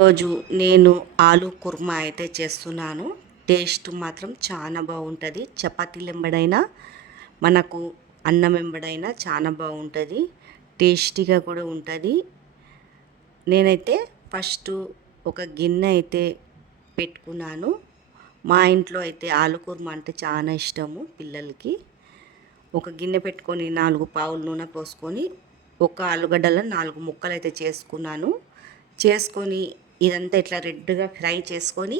రోజు నేను ఆలు కుర్మా అయితే చేస్తున్నాను. టేస్ట్ మాత్రం చాలా బాగుంటుంది. చపాతీలు ఎంబడైనా మనకు అన్నం ఎంబడైనా చాలా బాగుంటుంది. టేస్టీగా కూడా ఉంటుంది. నేనైతే ఫస్ట్ ఒక గిన్నె అయితే పెట్టుకున్నాను. మా ఇంట్లో అయితే ఆలు కుర్మా అంటే చాలా ఇష్టము పిల్లలకి. ఒక గిన్నె పెట్టుకొని 4 పావులు నూనె పోసుకొని ఒక ఆలుగడ్డలో 4 ముక్కలు అయితే చేసుకున్నాను. చేసుకొని ఇదంతా ఇట్లా రెడ్గా ఫ్రై చేసుకొని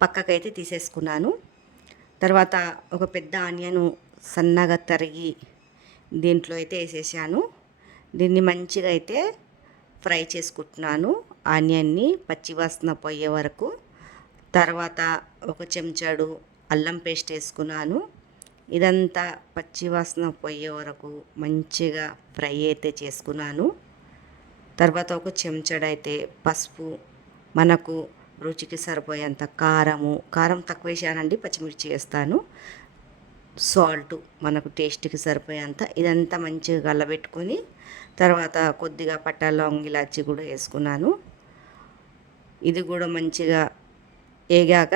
పక్కకైతే తీసేసుకున్నాను. తర్వాత ఒక పెద్ద ఆనియన్ సన్నగా తరిగి దీంట్లో అయితే వేసేసాను. దీన్ని మంచిగా అయితే ఫ్రై చేసుకుంటున్నాను. ఆనియన్ని పచ్చివాసన పోయే వరకు. తర్వాత ఒక చెంచాడు అల్లం పేస్ట్ వేసుకున్నాను. ఇదంతా పచ్చివాసన పోయే వరకు మంచిగా ఫ్రై అయితే చేసుకున్నాను. తర్వాత ఒక చెంచాడైతే పసుపు, మనకు రుచికి సరిపోయేంత కారం తక్కువ వేసానండి, పచ్చిమిర్చి వేస్తాను. సాల్ట్ మనకు టేస్ట్కి సరిపోయేంత. ఇదంతా మంచిగా కలబెట్టుకొని తర్వాత కొద్దిగా పట్టా లవంగ ఇలాచి కూడా వేసుకున్నాను. ఇది కూడా మంచిగా వేగాక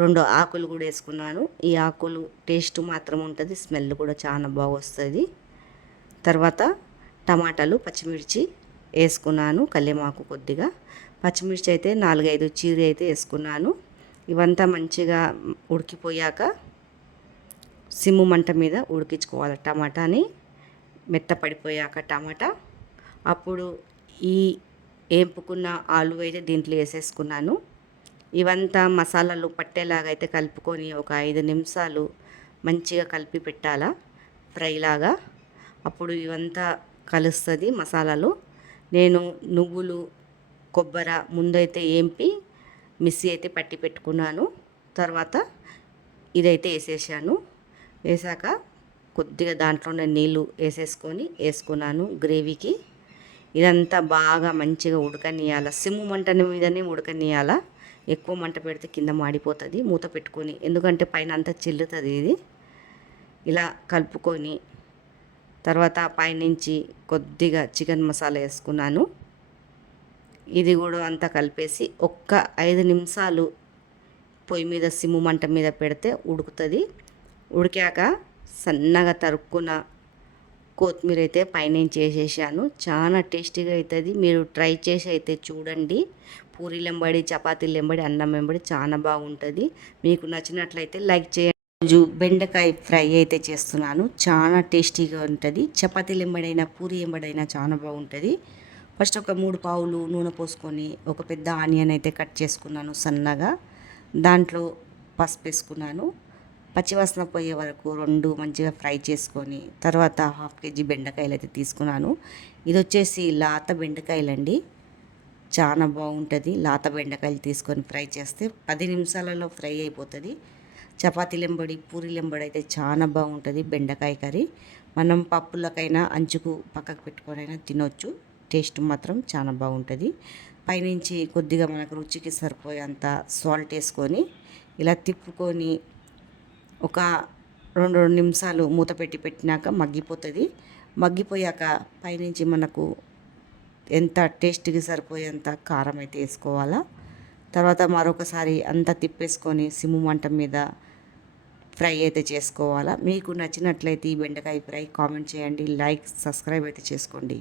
2 ఆకులు కూడా వేసుకున్నాను. ఈ ఆకులు టేస్ట్ మాత్రం ఉంటుంది, స్మెల్ కూడా చాలా బాగా వస్తుంది. తర్వాత టమాటాలు, పచ్చిమిర్చి వేసుకున్నాను. కల్లేమాకు కొద్దిగా, పచ్చిమిర్చి అయితే 4-5 చీరి అయితే వేసుకున్నాను. ఇవంతా మంచిగా ఉడికిపోయాక సిమ్ము మంట మీద ఉడికించుకోవాలి. టమాటాని మెత్తపడిపోయాక టమాటా, అప్పుడు ఈ వేపుకున్న ఆలు అయితే దీంట్లో వేసేసుకున్నాను. ఇవంతా మసాలాలు పట్టేలాగా అయితే కలుపుకొని ఒక 5 నిమిషాలు మంచిగా కలిపి పెట్టాలా ఫ్రైలాగా. అప్పుడు ఇవంతా కలుస్తుంది మసాలాలు. నేను నువ్వులు, కొబ్బరి ముందైతే ఏంపి మిక్సీ అయితే పట్టి పెట్టుకున్నాను. తర్వాత ఇదైతే వేసేసాను. వేసాక కొద్దిగా దాంట్లోనే నీళ్ళు వేసుకున్నాను గ్రేవీకి. ఇదంతా బాగా మంచిగా ఉడకనియాల. సిమ్ము మంట మీదనే ఉడకనియాల. ఎక్కువ మంట పెడితే కింద మాడిపోతుంది. మూత పెట్టుకొని, ఎందుకంటే పైన అంతా చిల్లుతుంది ఇది. ఇలా కలుపుకొని తర్వాత పైనుంచి కొద్దిగా చికెన్ మసాలా వేసుకున్నాను. ఇది కూడా అంతా కలిపేసి ఒక్క 5 నిమిషాలు పొయ్యి మీద సిమ్ము మంట మీద పెడితే ఉడుకుతుంది. ఉడికాక సన్నగా తరుక్కున్న కొత్తిమీర అయితే పైనుంచి వేసేసాను. చాలా టేస్టీగా అవుతుంది. మీరు ట్రై చేసి అయితే చూడండి. పూరీలు ఎంబడి, చపాతీలు ఎంబడి, అన్నం ఎంబడి చాలా బాగుంటుంది. మీకు నచ్చినట్లయితే లైక్ చేయండి. రోజు బెండకాయ ఫ్రై అయితే చేస్తున్నాను. చాలా టేస్టీగా ఉంటుంది. చపాతీలు ఎంబడైనా, పూరి ఎంబడైనా చాలా బాగుంటుంది. ఫస్ట్ ఒక 3 పావులు నూనె పోసుకొని ఒక పెద్ద ఆనియన్ అయితే కట్ చేసుకున్నాను సన్నగా. దాంట్లో పసుపు వేసుకున్నాను. పచ్చివాసన పోయే వరకు 2 మంచిగా ఫ్రై చేసుకొని తర్వాత 1/2 కేజీ బెండకాయలు అయితే తీసుకున్నాను. ఇది వచ్చేసి లేత బెండకాయలండి, చాలా బాగుంటుంది. లేత బెండకాయలు తీసుకొని ఫ్రై చేస్తే 10 నిమిషాలలో ఫ్రై అయిపోతుంది. చపాతీలెంబడి, పూరీలెంబడి అయితే చాలా బాగుంటుంది బెండకాయ కర్రీ. మనం పప్పులకైనా అంచుకు పక్కకు పెట్టుకొనైనా తినొచ్చు. టేస్ట్ మాత్రం చాలా బాగుంటుంది. పైనుంచి కొద్దిగా మనకు రుచికి సరిపోయేంత సాల్ట్ వేసుకొని ఇలా తిప్పుకొని ఒక 2 నిమిషాలు మూత పెట్టినాక మగ్గిపోతుంది. మగ్గిపోయాక పైనుంచి మనకు ఎంత టేస్ట్కి సరిపోయేంత కారం అయితే వేసుకోవాలా. తర్వాత మరొకసారి అంతా తిప్పేసుకొని సిమ్ము మంట మీద ఫ్రై అయితే చేసుకోవాలా. మీకు నచ్చినట్లయితే ఈ బెండకాయ ఫ్రై కామెంట్ చేయండి, లైక్, సబ్స్క్రైబ్ అయితే చేసుకోండి.